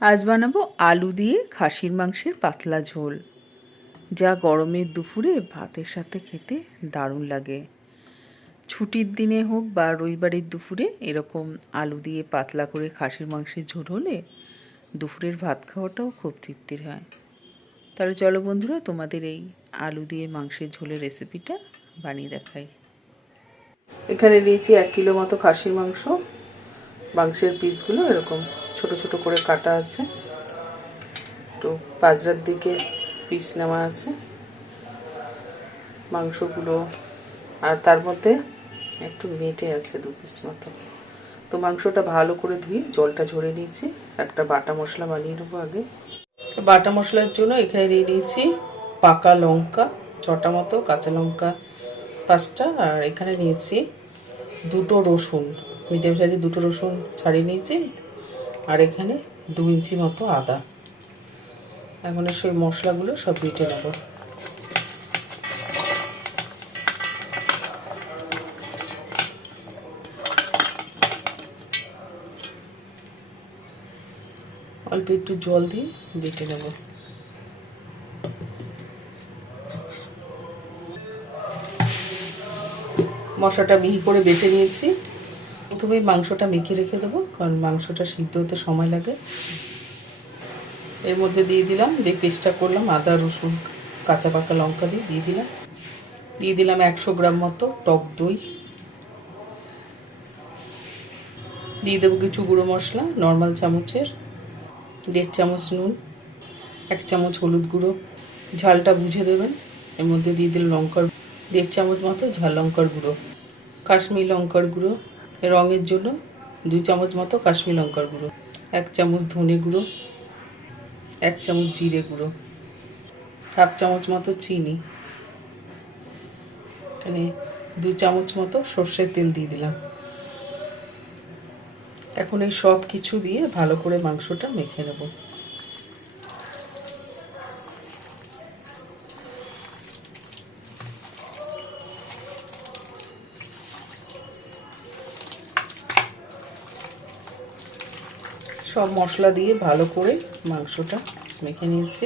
আজ বানাবো আলু দিয়ে খাসির মাংসের পাতলা ঝোল, যা গরমের দুপুরে ভাতের সাথে খেতে দারুণ লাগে। ছুটির দিনে হোক বা রবিবারের দুপুরে এরকম আলু দিয়ে পাতলা করে খাসির মাংসের ঝোল হলে দুপুরের ভাত খাওয়াটাও খুব তৃপ্তির হয়। তাহলে চলো বন্ধুরা, তোমাদের এই আলু দিয়ে মাংসের ঝোলের রেসিপিটা বানিয়ে দেখাই। এখানে নিয়েছি 1 কিলো মতো খাসির মাংস। মাংসের পিসগুলো এরকম ছোট ছোট করে কাটা আছে, একটু পাজরার দিকে পিস নেওয়া আছে মাংসগুলো, আর তার মধ্যে একটু মেটে আছে 2 পিস মতো। তো মাংসটা ভালো করে ধুয়ে জলটা ঝরে নিয়েছি। একটা বাটা মশলা বানিয়ে নেবো আগে। বাটা মশলার জন্য এখানে নিয়ে নিয়েছি পাকা লঙ্কা 6টা মতো, কাঁচা লঙ্কা 5টা, আর এখানে নিয়েছি 2টো রসুন, মিডিয়াম সাইজে 2টো রসুন ছাড়িয়ে নিয়েছি, আর এখানে 2 ইঞ্চি মতো আদা। এখন সেই মশলাগুলো সব বেটে নেব। অল্প একটু জল দিয়ে বেটে নেব। মশলাটা মিহি করে বেটে নিয়েছি। প্রথমে মাংসটা মেখে রেখে দেবো, কারণ মাংসটা সিদ্ধ হতে সময় লাগে। এর মধ্যে দিয়ে দিলাম যে পেস্টটা করলাম আদা রসুন কাঁচা পাকা লঙ্কা দিয়ে দিলাম 100 গ্রাম মতো টক দই। দিয়ে দেবো কিছু গুঁড়ো মশলা নর্মাল চামচের, 1.5 চামচ নুন, 1 চামচ হলুদ গুঁড়ো, ঝালটা বুঝে দেবেন। এর মধ্যে দিয়ে দিলাম 1.5 চামচ মতো ঝাল লঙ্কার গুঁড়ো, কাশ্মীরি লঙ্কার গুঁড়ো রঙের জন্য 2 চামচ মতো কাশ্মীরি লঙ্কার গুঁড়ো, 1 চামচ ধনে গুঁড়ো, 1 চামচ জিরে গুঁড়ো, 1/2 চামচ মতো চিনি, এখানে 2 চামচ মতো সর্ষের তেল দিয়ে দিলাম। এখন এই সব কিছু দিয়ে ভালো করে মাংসটা মেখে নেব। সব মশলা দিয়ে ভালো করে মাংসটা মেখে নিয়েছি।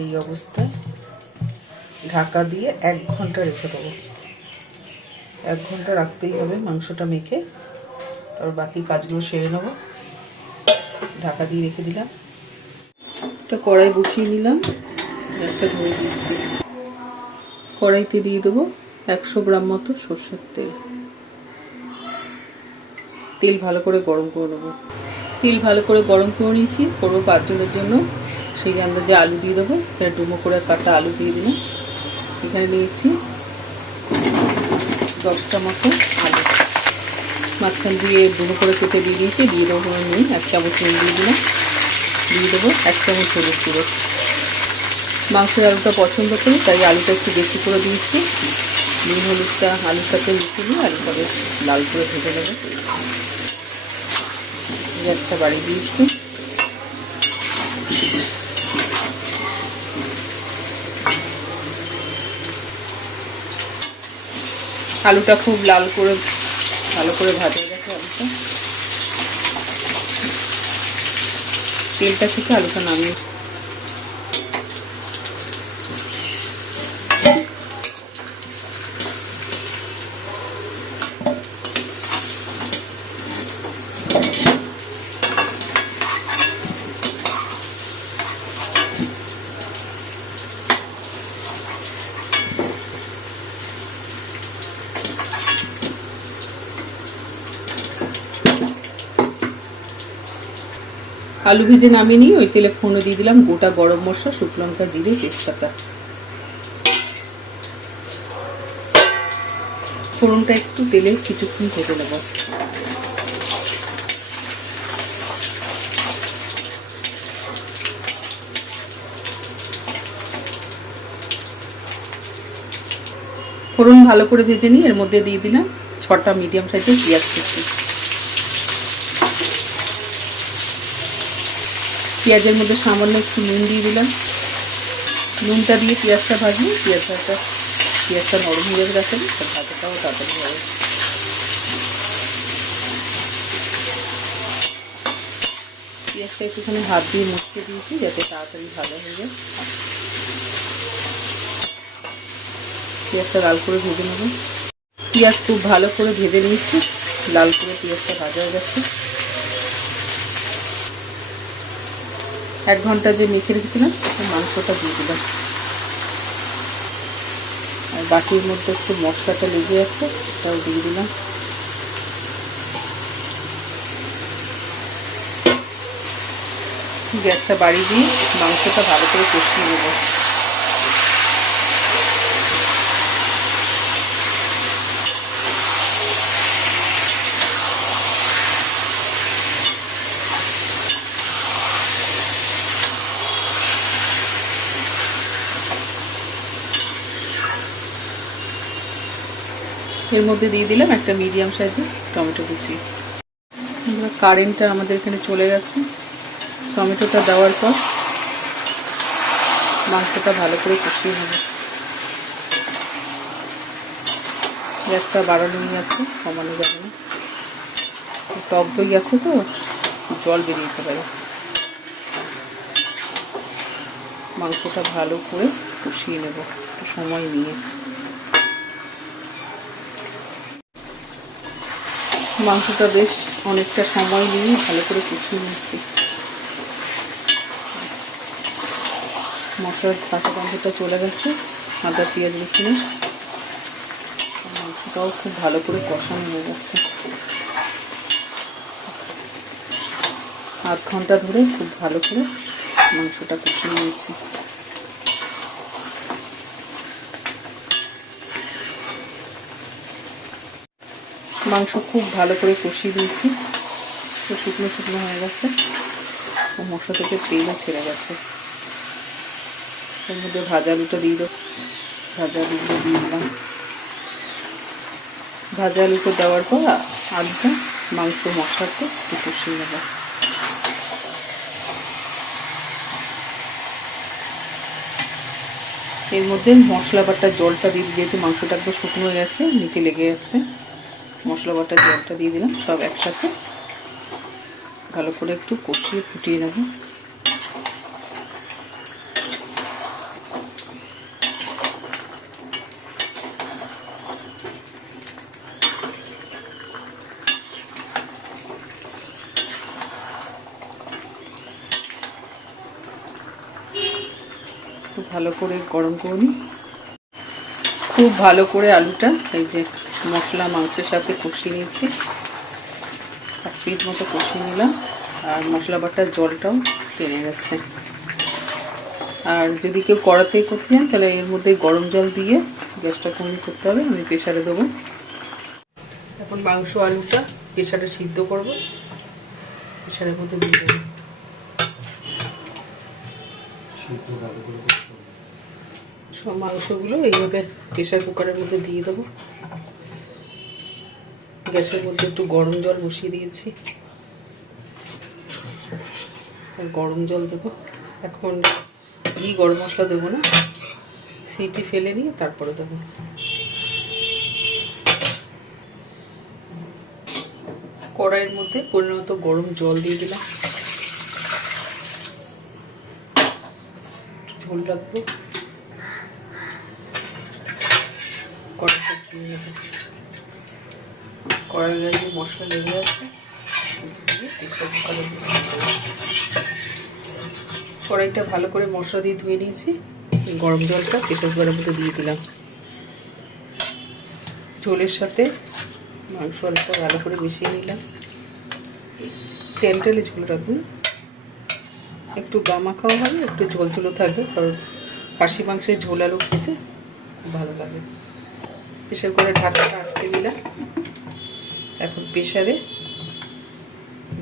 এই অবস্থায় ঢাকা দিয়ে 1 ঘন্টা রেখে দেবো। 1 ঘন্টা রাখতেই হবে মাংসটা মেখে, তারপর বাকি কাজগুলো সেরে নেব। ঢাকা দিয়ে রেখে দিলাম। একটা কড়াই বসিয়ে নিলাম, গ্যাসটা ধরে দিয়েছি। কড়াইতে দিয়ে দেবো 100 গ্রাম মতো সরষের তেল। তেল ভালো করে গরম করে নেবো। তেল ভালো করে গরম করে নিয়েছি, করবো 5 জনের জন্য। সেই আন্দাজে আলু দিয়ে দেবো। এখানে ডুমো করে কাটা আলু দিয়ে দিলাম। এখানে নিয়েছি 10টা মতো আলু, মাঝখান দিয়ে ডুমো করে কেটে দিয়ে দিয়েছি। দিয়ে দেবো নুন, 1 চামচ নুন দিয়ে দিলাম। দিয়ে দেবো 1 চামচ হলুদ গুঁড়ো। মাংসের আলুটা পছন্দ করি, তাই আলুটা একটু বেশি করে দিয়েছি। নুন হলুদটা আলুর সাথে মিশিয়ে দিয়ে আলুটা বেশ লাল করে ভেজে নেবো। গ্যাসটা বাড়িয়ে দিয়েছি। আলুটা খুব লাল করে ভালো করে ভাজা গেছে। আলুটা তেলটা থেকে আলুটা নামিয়ে আলু ভেজে নামিয়ে নিয়ে ওই তেলে ফোড়নে দিয়ে দিলাম গোটা গরম মশলা, শুকনো লঙ্কা, জিরে, তেজপাতা। ফোড়নটা একটু তেলে কিছুক্ষণ ভেজে নেব। ফোড়ন ভালো করে ভেজে নিয়ে এর মধ্যে দিয়ে দিলাম 6টা মিডিয়াম সাইজের পেঁয়াজ কুচি। পেঁয়াজের মধ্যে সামান্য একটু নুন দিয়ে দিলাম। নুনটা দিয়ে পেঁয়াজটা ভাজলে পেঁয়াজটা নরম হয়ে যাবে। দেখেন ভাজাটাও তাড়াতাড়ি হবে। পেঁয়াজটা একটুখানি হাত দিয়ে মুছিয়ে দিয়েছি যাতে তাড়াতাড়ি ভালো হয়ে যায়। পেঁয়াজটা লাল করে ভেজে নেব। পেঁয়াজ খুব ভালো করে ভেজে নিয়েছি, লাল করে পেঁয়াজটা ভাজা হয়ে গেছে। 1 ঘন্টা যে মেখে রেখেছিলাম মাংসটা দিয়ে দিলাম। আর বাটির মধ্যে একটু মশলাটা লেগে আছে, সেটাও দিয়ে দিলাম। গ্যাসটা বাড়িয়ে দিয়ে মাংসটা ভালো করে কষিয়ে নেব। এর মধ্যে দিয়ে দিলাম একটা মিডিয়াম সাইজের টমেটো কুচি। কারেন্টটা আমাদের এখানে চলে গেছে। টমেটোটা দেওয়ার পর মাংসটা ভালো করে কষিয়ে নেব। গ্যাসটা বাড়ানোই আছে, কমানো যাবে না। টক দই আছে তো জল বেরিয়ে যেতে পারে। মাংসটা ভালো করে কষিয়ে নেব একটু সময় নিয়ে। মাংসটা বেশ অনেকটা সময় নিয়ে ভালো করে কষিয়ে নিচ্ছি। মশলার কাঁচা গন্ধটা চলে গেছে, আদা পেঁয়াজ রসুনের। মাংসটাও খুব ভালো করে কষানো হয়ে গেছে। 1/2 ঘন্টা ধরে খুব ভালো করে মাংসটা কষিয়ে নিয়েছি। মাংস খুব ভালো করে কষিয়ে দিয়েছি, শুকনো শুকনো হয়ে গেছে, মশলা থেকে তেলও ছেড়ে গেছে। এর মধ্যে ভাজা আলুটা দিয়ে দেবো। ভাজা আলুগুলো দিয়ে দিলাম। ভাজা আলুটা দেওয়ার পর আলুটা মাংস মশলাতে একটু কষিয়ে নেব। এর মধ্যে মশলা বাটার জলটা দিয়ে, যেহেতু মাংসটা একদম শুকনো হয়ে গেছে, নিচে লেগে যাচ্ছে, মশলা বাটার জলটা দিয়ে দিলাম। সব একসাথে ভালো করে একটু কষিয়ে ফুটিয়ে নেব। খুব ভালো করে গরম করে নিই। খুব ভালো করে আলুটা এই যে মশলা মাংসের সাথে কষিয়ে নিয়েছি। 1 মিনিট মতো কষিয়ে নিলাম। আর মশলা বাটার জলটাও টেনে গেছে। আর যদি কেউ কড়াতেই করতে চান তাহলে এর মধ্যে গরম জল দিয়ে গ্যাসটা কমিয়ে করতে হবে। আমি প্রেসারে দেবো। এখন মাংস আলুটা প্রেসারে সিদ্ধ করব। প্রেসারের মধ্যে দিয়ে দেবো। সব মাংসগুলো এইভাবে প্রেসার কুকারের মধ্যে দিয়ে দেবো। গ্যাসের মধ্যে একটু গরম জল বসিয়ে দিয়েছি, আর গরম জল দেবো। এখন গরম মশলা দেবো না, সিটি ফেলে নিয়ে তারপরে দেবো। কড়াইয়ের মধ্যে পরিমাণ গরম জল দিয়ে দিলাম। ঝোল রাখবো। কড়াই গায়ে মশলা লেগে আছে, কড়াইটা ভালো করে মশলা দিয়ে ধুয়ে নিয়েছি। গরম জলটা প্রেসার কুকারের মধ্যে দিয়ে দিলাম। ঝোলের সাথে মাংস আলুটা ভালো করে মিশিয়ে নিলাম। টেলটেলে ঝোল রাখুন, একটু গামাখাও হবে, একটু ঝোল ঝোলও থাকবে, কারণ খাসি মাংসের ঝোল আলু খেতে খুব ভালো লাগে। প্রেসার কুকারে ঢাকাটা আটকে দিলাম। এখন প্রেসারে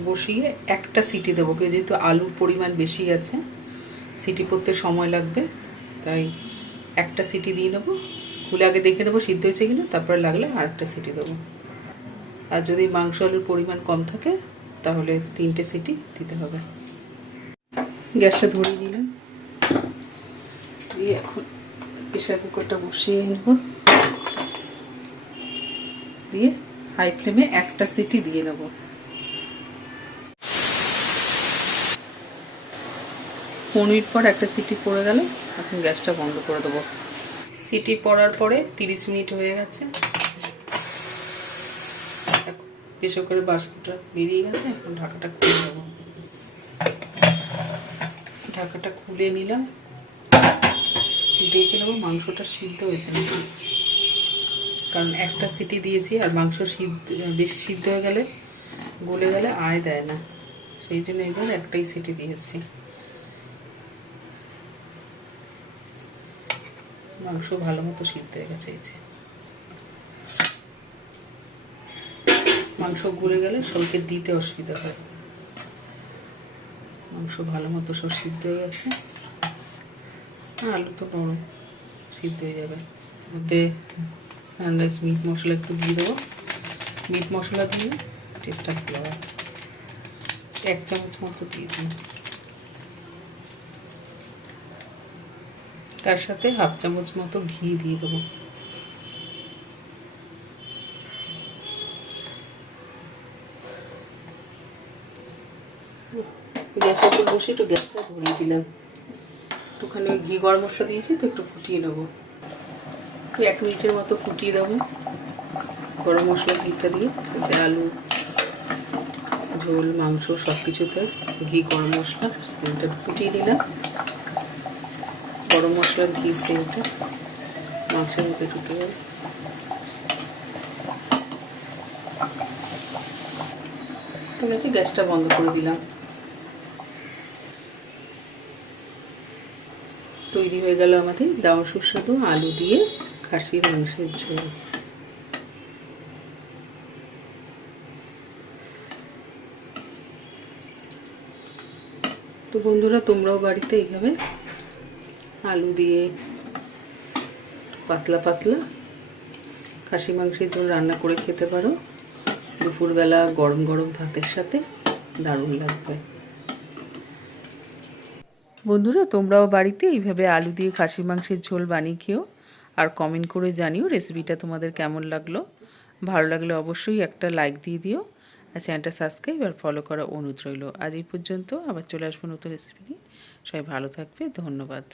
বসিয়ে একটা সিটি দেবো, যেহেতু আলুর পরিমাণ বেশি আছে, সিটি পড়তে সময় লাগবে, তাই একটা সিটি দিয়ে নেবো। খুলে আগে দেখে নেবো সিদ্ধ হয়েছে কিনা, তারপরে লাগলে আরেকটা সিটি দেবো। আর যদি মাংস আলুর পরিমাণ কম থাকে তাহলে 3টে সিটি দিতে হবে। গ্যাসটা ধরিয়ে নিলাম, দিয়ে এখন প্রেসার কুকারটা বসিয়ে নেব। দিয়ে হাই ফ্লেমে একটা সিটি দিয়ে নেব। 15 মিনিট পর একটা সিটি পড়ে গেল, এখন গ্যাসটা বন্ধ করে দেবো। সিটি পড়ার পরে 30 মিনিট হয়ে গেছে, বেশি করে বাষ্পটা বেরিয়ে গেছে। এখন ঢাকাটা খুলে দেবো। ঢাকাটা খুলে নিলাম, দেখে নেবো মাংসটা সিদ্ধ হয়েছে নাকি, কারণ একটা সিটি দিয়েছি আর মাংস বেশি সিদ্ধ হয়ে গেলে গলে গেলে আয় দেয় না, সেই জন্য এবার একটাই সিটি দিয়েছি। মাংস ভালো মতো সিদ্ধ হয়ে গেছে। এই যে মাংস গলে গেলে সবকে দিতে অসুবিধা হয়। মাংস ভালো মতো সব সিদ্ধ হয়ে গেছে। আলু তো বড়, সিদ্ধ হয়ে যাবে। ওতে মিট মশলা একটু দিয়ে দেবো। মিট মশলা দিয়ে টেস্টটা ভালো হয়। 1 চামচ মতো দিয়ে দিন, তার সাথে 1/2 চামচ মতো ঘি দিয়ে দেবো। গ্যাসের উপর বসে একটু গ্যাসটা ধরিয়ে দিলাম। একটুখানি ওই ঘি গরম মশলা দিয়েছি তো, একটু ফুটিয়ে নেবো। 1 মিনিটের মতো ফুটিয়ে দেবো গরম মশলা ঘিটা দিয়ে। আলু ঝোল মাংস সব কিছুতে ঘি গরম মশলা সেটা ফুটিয়ে দিলাম। গরম মশলা ঘি সেটা মাংসের মধ্যে ঢুকে যাবে। ঠিক আছে, গ্যাসটা বন্ধ করে দিলাম। তৈরি হয়ে গেল আমাদের দারুণ সুস্বাদু আলু দিয়ে খাসির মাংসের ঝোল। তো বন্ধুরা, তোমরাও বাড়িতে এইভাবে আলু দিয়ে পাতলা পাতলা খাসি মাংসের ঝোল রান্না করে খেতে পারো। দুপুরবেলা গরম গরম ভাতের সাথে দারুণ লাগবে। বন্ধুরা, তোমরাও বাড়িতে এইভাবে আলু দিয়ে খাসির মাংসের ঝোল বানিয়ে খেও, আর কমেন্ট করে জানিও রেসিপিটা তোমাদের কেমন লাগলো। ভালো লাগলে অবশ্যই একটা লাইক দিয়ে দিও, আর চ্যানেলটা সাবস্ক্রাইব আর ফলো করা অনুরোধ রইল। আজ এই পর্যন্ত, আবার চলে আসবো নতুন রেসিপি নিয়ে। সবাই ভালো থাকবে, ধন্যবাদ।